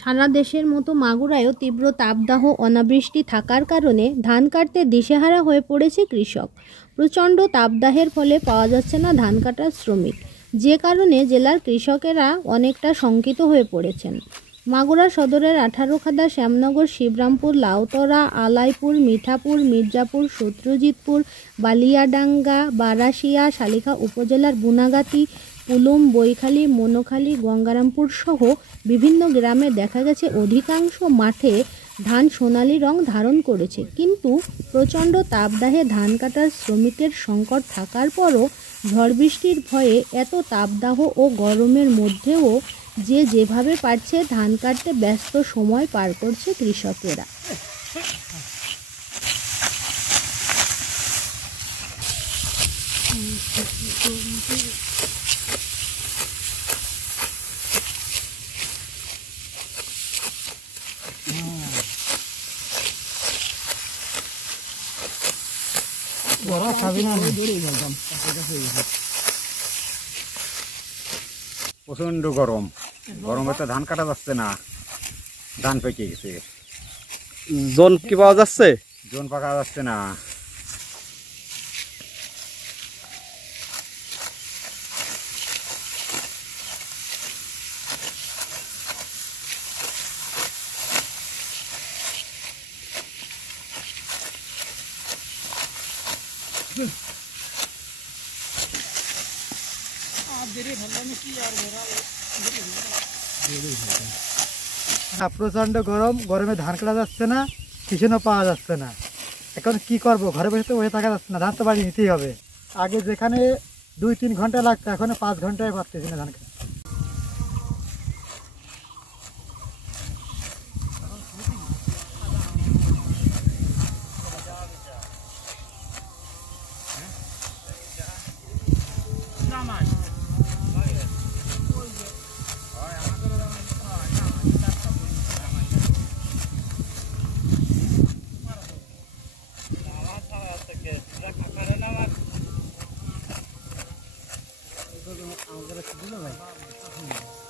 সারা দেশের মতো মাগুরায়ও তীব্র তাপদাহ অনাবৃষ্টি থাকার কারণে ধান কাটতে দিশেহারা হয়ে পড়েছে কৃষক। প্রচণ্ড তাপদাহের ফলে পাওয়া যাচ্ছে না ধান কাটার শ্রমিক, যে কারণে জেলার কৃষকেরা অনেকটা শঙ্কিত হয়ে পড়েছেন। মাগুরা সদরের 18 খাদা, শ্যামনগর, শিবরামপুর, লাউতরা, আলাইপুর, মিঠাপুর, মির্জাপুর, সত্যজিৎপুর, বালিয়াডাঙ্গা, বারাশিয়া, শালিখা উপজেলার বুনাগাতি, পুলুম, বৈখালী, মনোখালী, গঙ্গারামপুর সহ বিভিন্ন গ্রামে দেখা গেছে অধিকাংশ মাঠে ধান সোনালি রং ধারণ করেছে। কিন্তু প্রচণ্ড তাপদাহে ধান কাটার শ্রমিকের সংকট থাকার পরও ঝড় বৃষ্টির ভয়ে এত তাপদাহ ও গরমের মধ্যেও যেভাবে পারছে ধান কাটতে ব্যস্ত সময় পার করছে কৃষকেরা। প্রচন্ড গরম, গরমে তো ধান কাটা যাচ্ছে না, ধান পেকে গেছে। জোন কি পাওয়া যাচ্ছে? জোন পাকা যাচ্ছে না। প্রচন্ড গরম, গরমে ধান কাটা যাচ্ছে না, কিষানও পাওয়া যাচ্ছে না। এখন কি করব, ঘরে বসে তো বসে থাকা যাচ্ছে না, ধান তো বাড়ি নিতেই হবে। আগে যেখানে 2-3 ঘন্টা লাগতো, এখন 5 ঘন্টায় পারতেছি না ধান কাটা। আমাদের